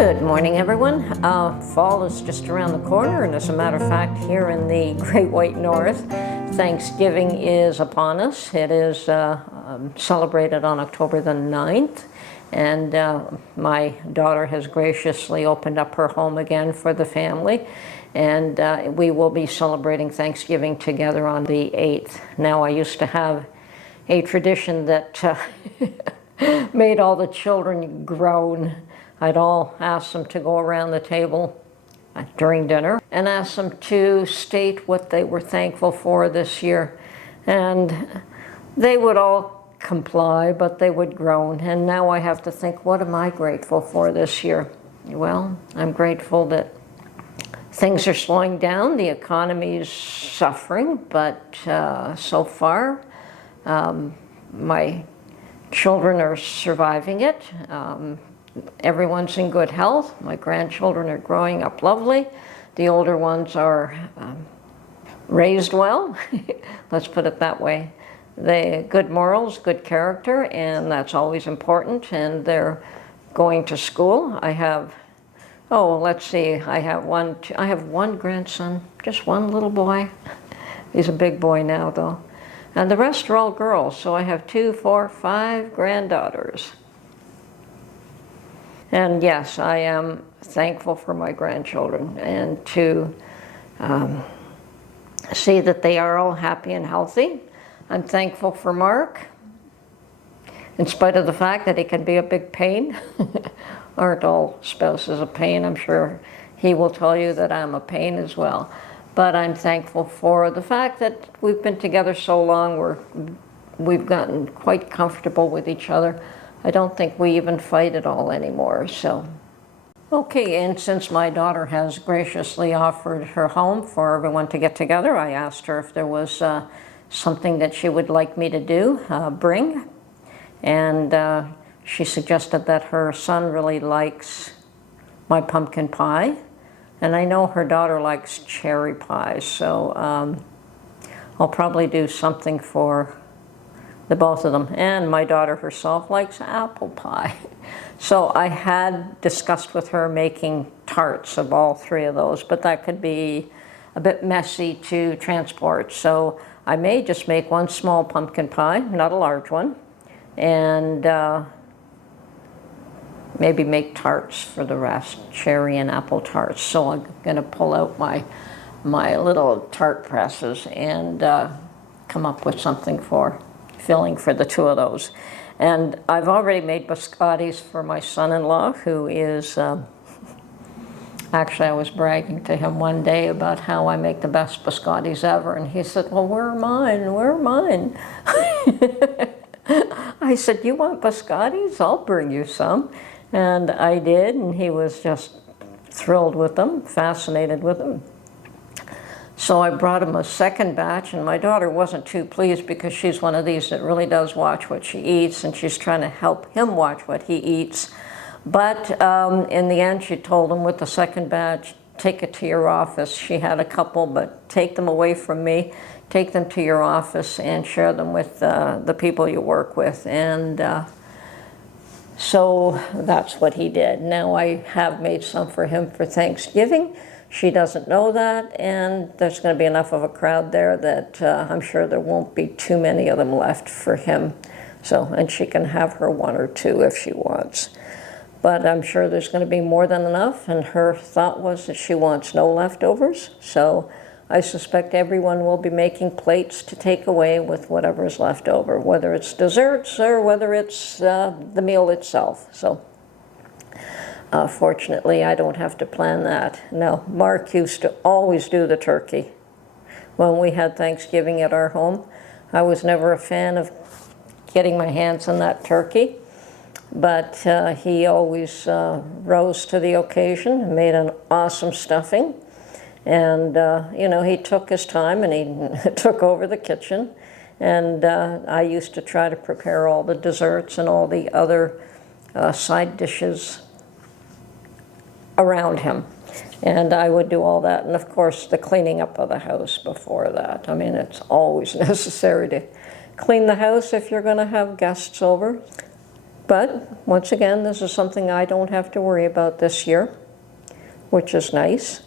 Good morning, everyone. Fall is just around the corner, and as a matter of fact, here in the Great White North, Thanksgiving is upon us. It is celebrated on October the 9th, and my daughter has graciously opened up her home again for the family, and we will be celebrating Thanksgiving together on the 8th. Now, I used to have a tradition that made all the children groan. I'd all ask them to go around the table during dinner and ask them to state what they were thankful for this year. And they would all comply, but they would groan. And now I have to think, what am I grateful for this year? Well, I'm grateful that things are slowing down. The economy is suffering, but so far, my children are surviving it. Everyone's in good health. My grandchildren are growing up lovely. The older ones are raised well, let's put it that way. They good morals, good character, and that's always important, and they're going to school. I have, let's see, I have one grandson, just one little boy. He's a big boy now, though. And the rest are all girls, so I have 2, 4, 5 granddaughters. And yes, I am thankful for my grandchildren and to see that they are all happy and healthy. I'm thankful for Mark, in spite of the fact that he can be a big pain. Aren't all spouses a pain? I'm sure he will tell you that I'm a pain as well. But I'm thankful for the fact that we've been together so long, we've gotten quite comfortable with each other. I don't think we even fight at all anymore, so. Okay, and since my daughter has graciously offered her home for everyone to get together, I asked her if there was something that she would like me to do, bring. And she suggested that her son really likes my pumpkin pie. And I know her daughter likes cherry pie, so I'll probably do something for the both of them. And my daughter herself likes apple pie. So I had discussed with her making tarts of all 3 of those, but that could be a bit messy to transport. So I may just make one small pumpkin pie, not a large one, and maybe make tarts for the rest, cherry and apple tarts. So I'm gonna pull out my little tart presses and come up with something for filling for the 2 of those. And I've already made biscottis for my son-in-law, who is, actually I was bragging to him one day about how I make the best biscottis ever, and he said, well, where are mine? Where are mine? I said, you want biscottis? I'll bring you some. And I did, and he was just thrilled with them, fascinated with them. So I brought him a second batch, and my daughter wasn't too pleased because she's one of these that really does watch what she eats, and she's trying to help him watch what he eats. But in the end, she told him with the second batch, take it to your office. She had a couple, but take them away from me. Take them to your office and share them with the people you work with. And so that's what he did. Now I have made some for him for Thanksgiving. She doesn't know that, and there's going to be enough of a crowd there that I'm sure there won't be too many of them left for him. So, and she can have her 1 or 2 if she wants. But I'm sure there's going to be more than enough, and her thought was that she wants no leftovers. So I suspect everyone will be making plates to take away with whatever is left over, whether it's desserts or whether it's the meal itself. So. Fortunately, I don't have to plan that. No, Mark used to always do the turkey. When we had Thanksgiving at our home, I was never a fan of getting my hands on that turkey, but he always rose to the occasion and made an awesome stuffing. And, you know, he took his time and he took over the kitchen. And I used to try to prepare all the desserts and all the other side dishes around him. And I would do all that. And of course, the cleaning up of the house before that. I mean, it's always necessary to clean the house if you're going to have guests over. But once again, this is something I don't have to worry about this year, which is nice.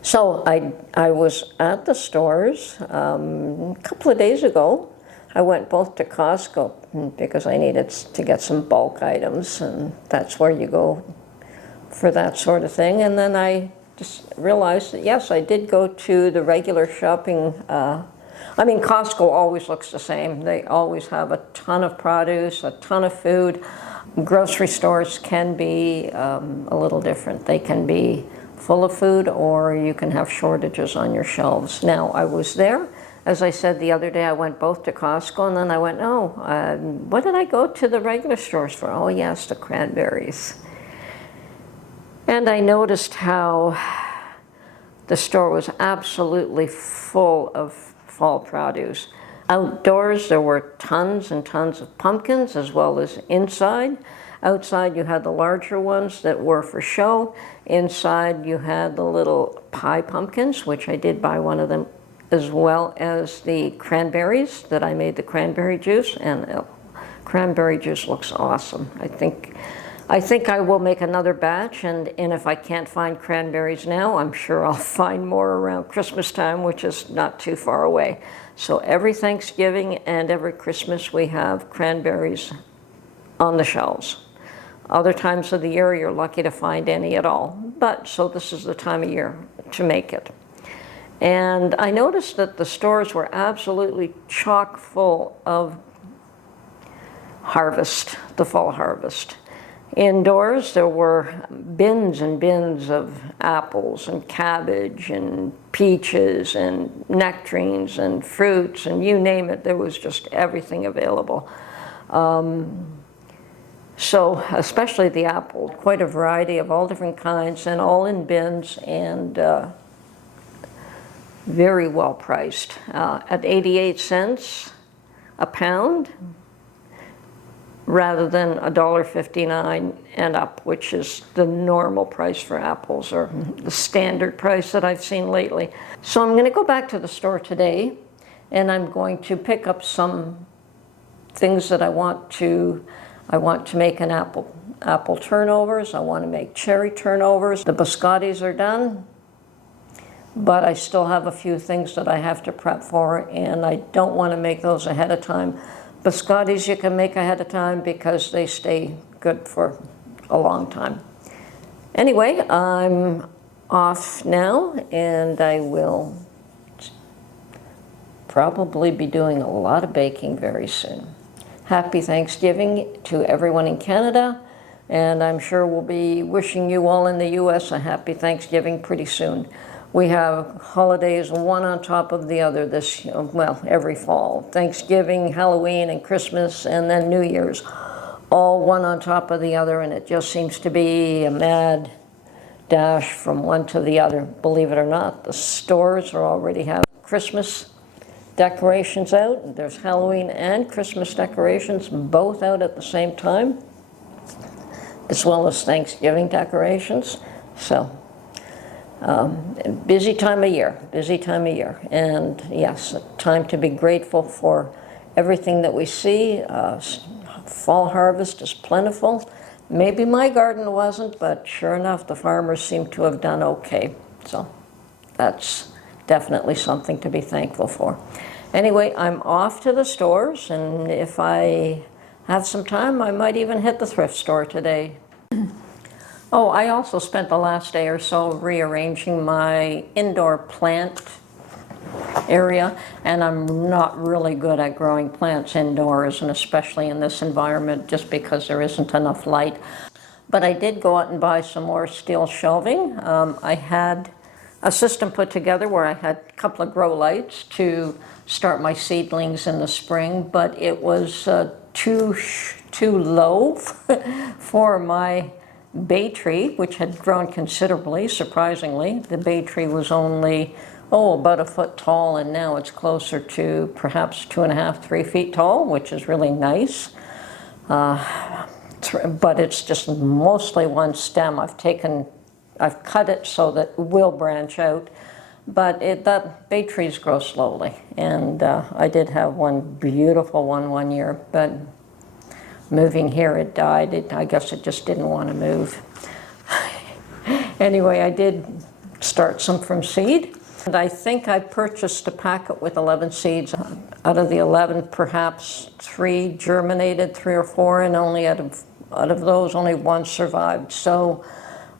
So I was at the stores a couple of days ago. I went both to Costco because I needed to get some bulk items, and that's where you go for that sort of thing. And then I just realized that, yes, I did go to the regular shopping. I mean, Costco always looks the same. They always have a ton of produce, a ton of food. Grocery stores can be a little different. They can be full of food, or you can have shortages on your shelves. Now, I was there. As I said the other day, I went both to Costco, and then I went, what did I go to the regular stores for? Oh, yes, the cranberries. And I noticed how the store was absolutely full of fall produce. Outdoors, there were tons and tons of pumpkins, as well as inside. Outside, you had the larger ones that were for show. Inside, you had the little pie pumpkins, which I did buy one of them, as well as the cranberries that I made the cranberry juice, and cranberry juice looks awesome. I think I will make another batch, and if I can't find cranberries now, I'm sure I'll find more around Christmas time, which is not too far away. So every Thanksgiving and every Christmas, we have cranberries on the shelves. Other times of the year, you're lucky to find any at all. But so this is the time of year to make it. And I noticed that the stores were absolutely chock full of harvest, the fall harvest. Indoors, there were bins and bins of apples and cabbage and peaches and nectarines and fruits, and you name it, there was just everything available. So especially the apple, quite a variety of all different kinds, and all in bins, and very well priced. At 88 cents a pound, rather than $1.59 and up, which is the normal price for apples, or the standard price that I've seen lately. So I'm going to go back to the store today, and I'm going to pick up some things that I want to make an apple turnovers. I want to make cherry turnovers. The biscottis are done, but I still have a few things that I have to prep for, and I don't want to make those ahead of time. Biscottis you can make ahead of time because they stay good for a long time. Anyway, I'm off now, and I will probably be doing a lot of baking very soon. Happy Thanksgiving to everyone in Canada, and I'm sure we'll be wishing you all in the U.S. a happy Thanksgiving pretty soon. We have holidays one on top of the other every fall. Thanksgiving, Halloween, and Christmas, and then New Year's, all one on top of the other, and it just seems to be a mad dash from one to the other. Believe it or not, the stores are already having Christmas decorations out. There's Halloween and Christmas decorations both out at the same time, as well as Thanksgiving decorations. So busy time of year, and yes, a time to be grateful for everything that we see. Fall harvest is plentiful. Maybe my garden wasn't, but sure enough, the farmers seem to have done okay. So that's definitely something to be thankful for. Anyway, I'm off to the stores, and if I have some time, I might even hit the thrift store today. Oh, I also spent the last day or so rearranging my indoor plant area, and I'm not really good at growing plants indoors, and especially in this environment, just because there isn't enough light. But I did go out and buy some more steel shelving. I had a system put together where I had a couple of grow lights to start my seedlings in the spring, but it was too low for my bay tree, which had grown considerably, surprisingly. The bay tree was only, about a foot tall, and now it's closer to perhaps 2.5, 3 feet tall, which is really nice. But it's just mostly one stem. I've cut it so that it will branch out, but that bay trees grow slowly. And I did have one beautiful one year, but moving here it died. I guess it just didn't want to move. Anyway, I did start some from seed. And I think I purchased a packet with 11 seeds. Out of the 11, perhaps 3 germinated, 3 or 4, and only out of those, only 1 survived. So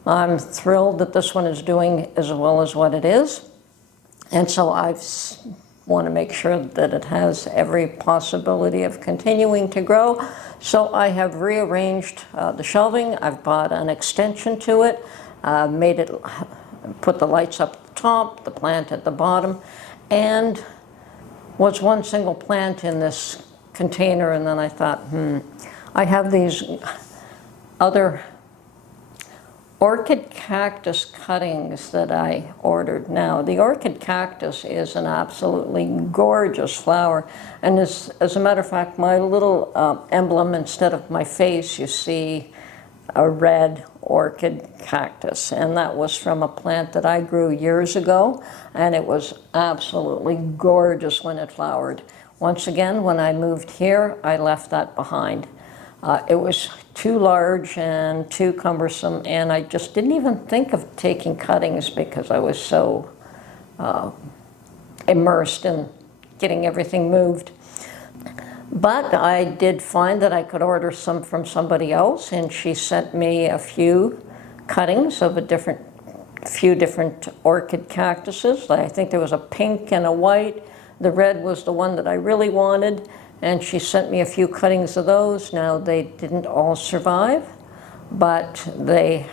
I'm thrilled that this one is doing as well as what it is. And so I want to make sure that it has every possibility of continuing to grow. So I have rearranged the shelving. I've bought an extension to it, put the lights up at the top, the plant at the bottom, and was one single plant in this container, and then I thought, I have these other orchid cactus cuttings that I ordered. Now, the orchid cactus is an absolutely gorgeous flower, and as a matter of fact, my little emblem, instead of my face, you see a red orchid cactus, and that was from a plant that I grew years ago, and it was absolutely gorgeous when it flowered. Once again, when I moved here, I left that behind. It was too large and too cumbersome, and I just didn't even think of taking cuttings because I was so immersed in getting everything moved. But I did find that I could order some from somebody else, and she sent me a few cuttings of few different orchid cactuses. I think there was a pink and a white. The red was the one that I really wanted, and she sent me a few cuttings of those. Now, they didn't all survive, but they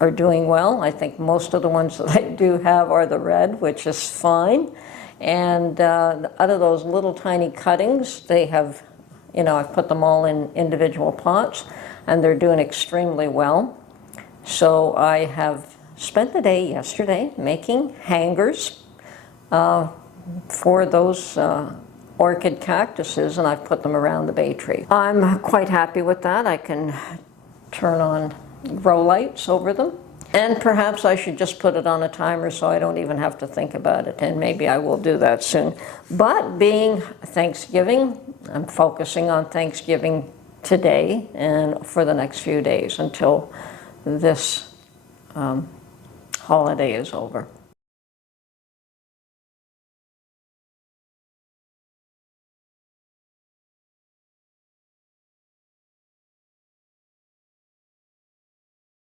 are doing well. I think most of the ones that I do have are the red, which is fine. And out of those little tiny cuttings, they have, I've put them all in individual pots, and they're doing extremely well. So I have spent the day yesterday making hangers for those orchid cactuses, and I've put them around the bay tree. I'm quite happy with that. I can turn on grow lights over them. And perhaps I should just put it on a timer so I don't even have to think about it, and maybe I will do that soon. But being Thanksgiving, I'm focusing on Thanksgiving today and for the next few days until this holiday is over.